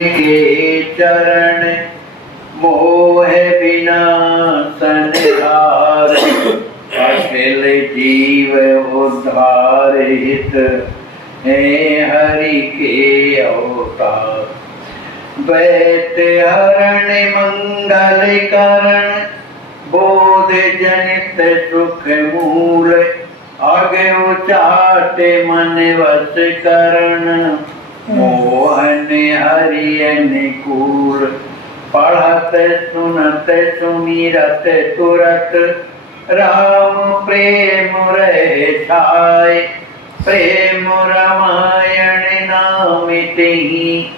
के चरण मोह बिना संहार, अखिल जीव उद्धार हित है हरि के अवतार। द्वैत हरण मंगल करण, बोध जनित सुख मूल, आगे उचाट मन वश करण, मोहन हरि अनुकूल। पढ़त सुनत सुमिरत तुरत, राम प्रेम रहे छाय, प्रेम रामायण नाम तेहि,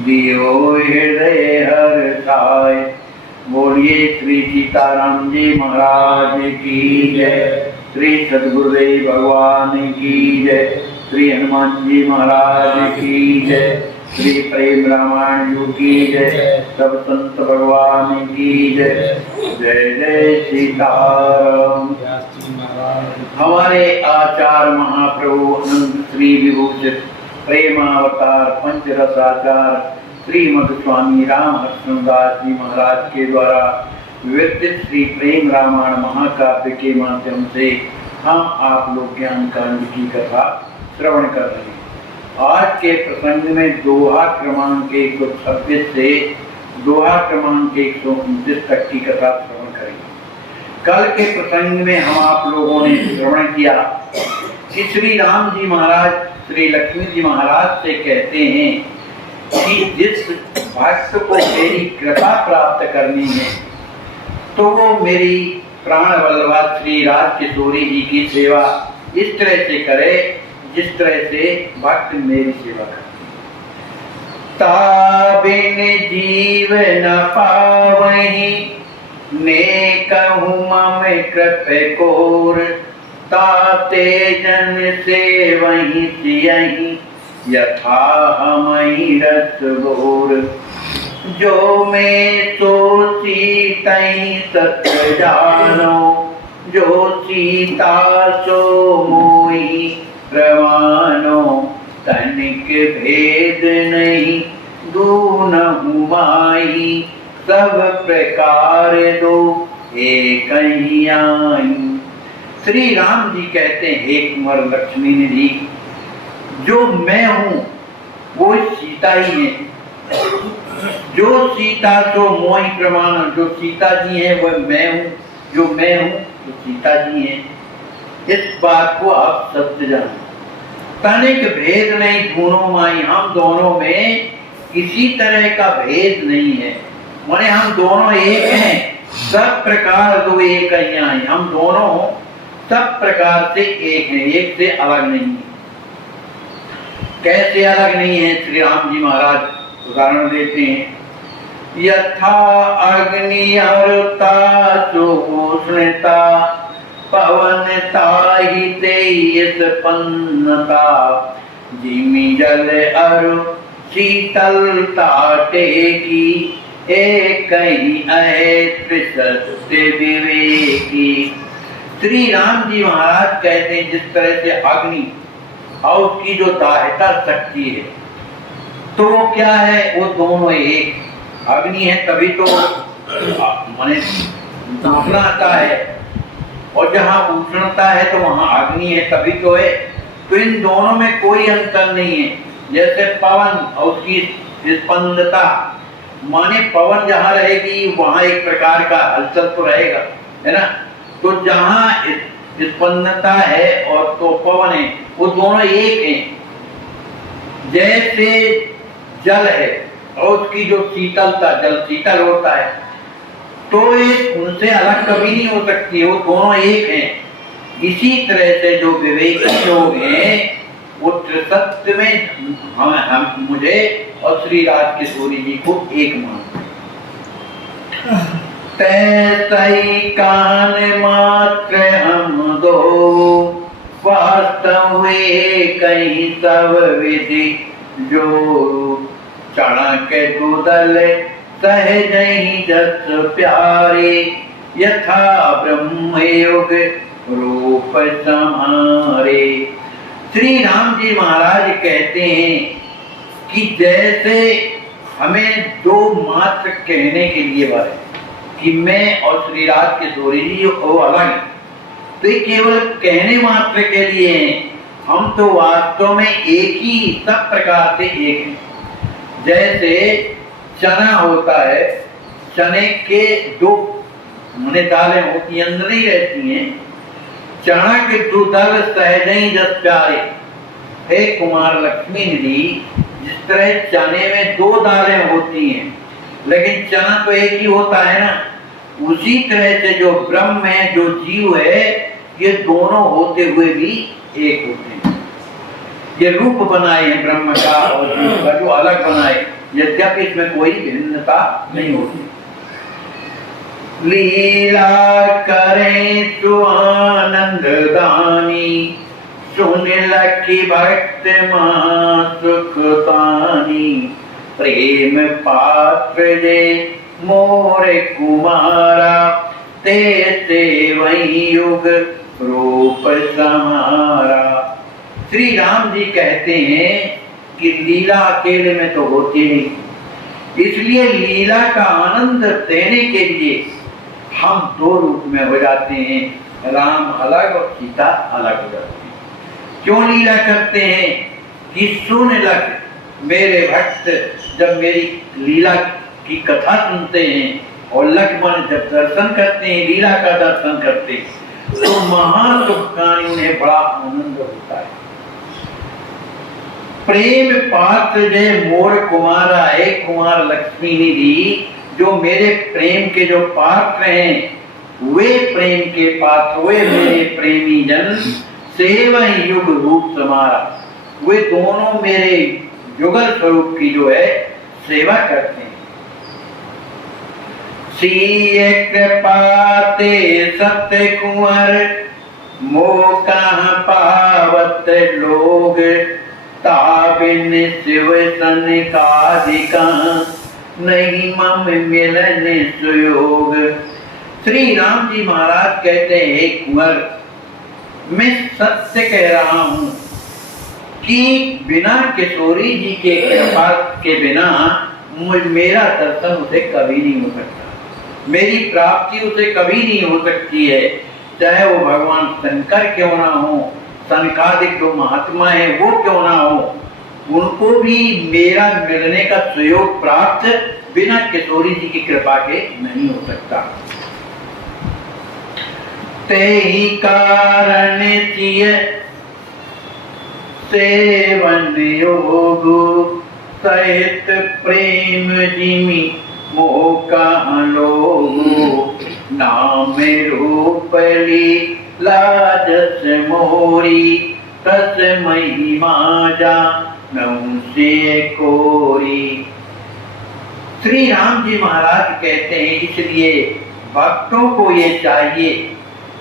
दियो हृदय हर्षाय। बोलिए श्री सीताराम जी महाराज की जय, श्री सद्गुरुदेव भगवान की जय, श्री हनुमान जी महाराज की जय, श्री प्रेम रामायण जी की जय, सब संत भगवान की जय। जय जय सीताराम। हमारे आचार्य महाप्रभु अनंत श्री विभूषित प्रेमावतार पंचरसाचार श्रीमद स्वामी राम हर्षदास जी महाराज के द्वारा विवर्तित श्री प्रेम रामायण महाकाव्य के माध्यम से हम आप लोग ज्ञान कांड की कथा श्रवण कर रहे हैं। आज के प्रसंग में दोहा क्रमांक 126 से दोहा क्रमांक 129 तक की कथा श्रवण करेंगे। कल के प्रसंग में हम आप लोगों ने श्रवण किया कि श्री राम जी महाराज श्री लक्ष्मी जी महाराज से कहते हैं कि जिस भक्त को मेरी कृपा प्राप्त करनी है तो वो मेरी प्राण वल्लभा श्री राज किशोरी जी की सेवा इस तरह से करे जिस तरह से भक्त मेरी सेवा करे। ताबिन जीव न पावहि, ने कहूँ मम कृप कोर, ताते जन से वही सियहि, यथा हमहि रस घोर। जो मैं तो सीतई सत्य जानो, जो सीता सो मोहि प्रमानो। तनिक भेद नहीं दूनहु माई, सब प्रकार दो एक आई। श्री राम जी कहते हैं, हे कुंवर लक्ष्मी जी, जो मैं हूँ वो सीता ही है। जो सीता तो मोहि प्रमाण, जो सीता जी है वह मैं हूँ, जो मैं हूँ वो सीता जी है। इस बात को आप सत्य जानो। तनिक भेद नहीं दोनों माई, हम दोनों में किसी तरह का भेद नहीं है, माने हम दोनों एक हैं। सब प्रकार दो एक हैं, हम दोनों सब प्रकार से एक हैं, एक से अलग नहीं है। कैसे अलग नहीं है? श्री राम जी महाराज उदाहरण देते हैं, यथा अग्नि हरता सुष्णता, पवन ताहि तेज पन्नता। जिमि जल अरु शीतलता टेकी, एक ही अहेतु सत्य विवेकी। श्री राम जी महाराज कहते हैं, जिस तरह से अग्नि और उसकी जो दाहिता शक्ति है तो वो क्या है? वो दोनों एक। अग्नि है तभी तो माने उष्णता है, और जहाँ उष्णता है तो वहाँ अग्नि है तभी तो है। तो इन दोनों में कोई अंतर नहीं है। जैसे पवन और उसकी स्पंदता, माने पवन जहाँ रहेगी वहाँ एक प्रकार का हलचल तो रहेगा, है ना। तो जहाँ स्पंदता है और तो पवन है, वो दोनों एक हैं। जैसे जल है और उसकी जो शीतलता, जल शीतल होता है, तो उनसे अलग कभी नहीं हो सकती, वो दोनों एक हैं। इसी तरह से जो विवेकी लोग हैं वो त्रिसत्य में हम मुझे और श्री राज किशोरी जी को एक मानते हैं। तैसई कान मात्र हम दो, वास्तव हुए कहीं सब विधि। जो चाणक दुदल सहज ही जस प्यारे, यथा ब्रह्म युग रूप समारे। श्री राम जी महाराज कहते हैं कि जैसे हमें दो मात्र कहने के लिए बने कि मैं और श्री राज किशोरी जी वो अलग है, तो ये केवल कहने मात्र के लिए हैं। हम तो वास्तव में एक ही, सब प्रकार से एक हैं। जैसे चना होता है, चने के दो दालें होती अंदर ही रहती हैं। चना के दो दल सहज ही जस प्यारे, हे कुमार लक्ष्मी निधि, जिस तरह चने में दो दालें होती हैं लेकिन चना तो एक ही होता है ना, उसी तरह से जो ब्रह्म है, जो जीव है, ये दोनों होते हुए भी एक होते हैं। ये रूप बनाए हैं ब्रह्म का और जीव का, जो अलग बनाए, यद्यपि इसमें कोई भिन्नता नहीं होती। लीला करें तो आनंद दानी, सुन लखी भक्त मां सुखतानी, प्रेम पात्र दे मोरे कुमारा, ते वही युग रूप समारा। श्री राम जी कहते हैं कि लीला अकेले में तो होती नहीं, इसलिए लीला का आनंद देने के लिए हम दो रूप में हो जाते हैं, राम अलग और सीता अलग हो जाती है। क्यों लीला करते हैं कि सुन लग मेरे भक्त जब मेरी लीला की कथा सुनते हैं और लक्ष्मण जब दर्शन करते हैं, लीला का दर्शन करते हैं, तो महान सुखकारी उन्हें बड़ा आनंद होता है। प्रेम पात्र जय मोर कुमारा, है कुमार लक्ष्मी निधि, जो मेरे प्रेम के जो पात्र हैं, वे प्रेम के पात्र, वे मेरे प्रेमी जन, सेवा युग रूप समारा, वे दोनों मेरे युगल स्वरूप की जो है सेवा करते हैं। सीय कृपाते सत्य कुंवर, मोका पावत लोग, ताबिन शिव सन कादिका, नहीं मम मिलन सुयोग। श्री राम जी महाराज कहते हैं, कुंवर, मैं सत्य कह रहा हूं कि बिना किशोरी जी के कृपा के बिना मेरा दर्शन उसे कभी नहीं हो सकता, मेरी प्राप्ति उसे कभी नहीं हो सकती है। चाहे वो भगवान शंकर क्यों ना हो, सनकादिक जो महात्मा है वो क्यों ना हो, उनको भी मेरा मिलने का सुयोग प्राप्त बिना किशोरी जी की कृपा के नहीं हो सकता। ते ही कारण किए सेवन योग, सहित प्रेम जिमि मोका लोग, नाम रूपली लाजस मोरी, तस महिमा जा नौ से कोरी। श्री राम जी महाराज कहते हैं, इसलिए भक्तों को ये चाहिए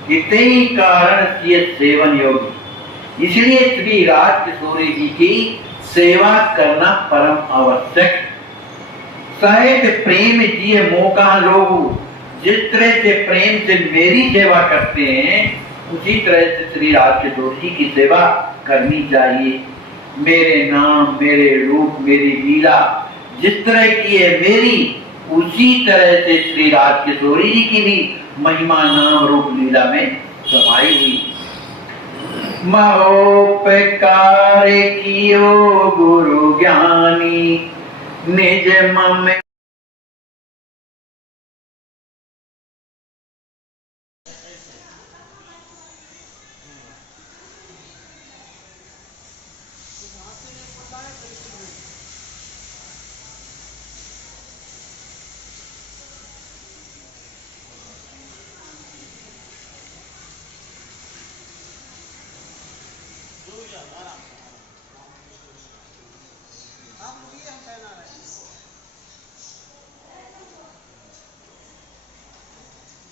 कि ते ही कारण किए सेवन योगी, इसलिए श्री राज किशोरी जी की सेवा करना परम आवश्यक। सहित प्रेम जिए मौका लोग, जिस तरह से प्रेम से मेरी सेवा करते हैं, उसी तरह से श्री राज किशोरी जी की सेवा करनी चाहिए। मेरे नाम, मेरे रूप, मेरी लीला जिस तरह की है मेरी, उसी तरह से श्री राज किशोरी जी की भी महिमा नाम रूप लीला में समाई हुई। महोपकार कियो गुरु ज्ञानी, निज मम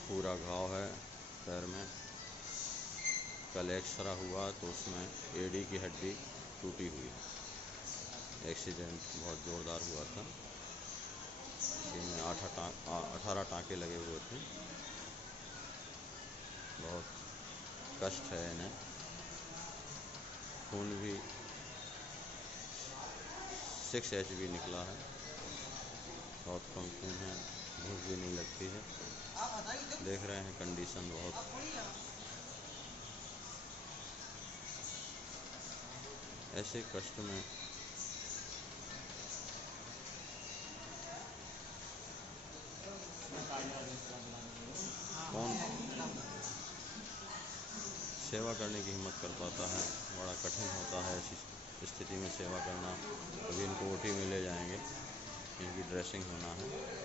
पूरा घाव है पैर में। कल एक्सरा हुआ तो उसमें एड़ी की हड्डी टूटी हुई। एक्सीडेंट बहुत ज़ोरदार हुआ था, इसी में 18 टाँके लगे हुए थे। बहुत कष्ट है इन्हें। खून भी 6 HB निकला है। बहुत कम खून है, भूख भी नहीं लगती है। देख रहे हैं कंडीशन बहुत ऐसे कष्ट में कौन सेवा करने की हिम्मत कर पाता है। बड़ा कठिन होता है ऐसी स्थिति में सेवा करना। अभी इनको ओटी में ले जाएंगे, इनकी ड्रेसिंग होना है।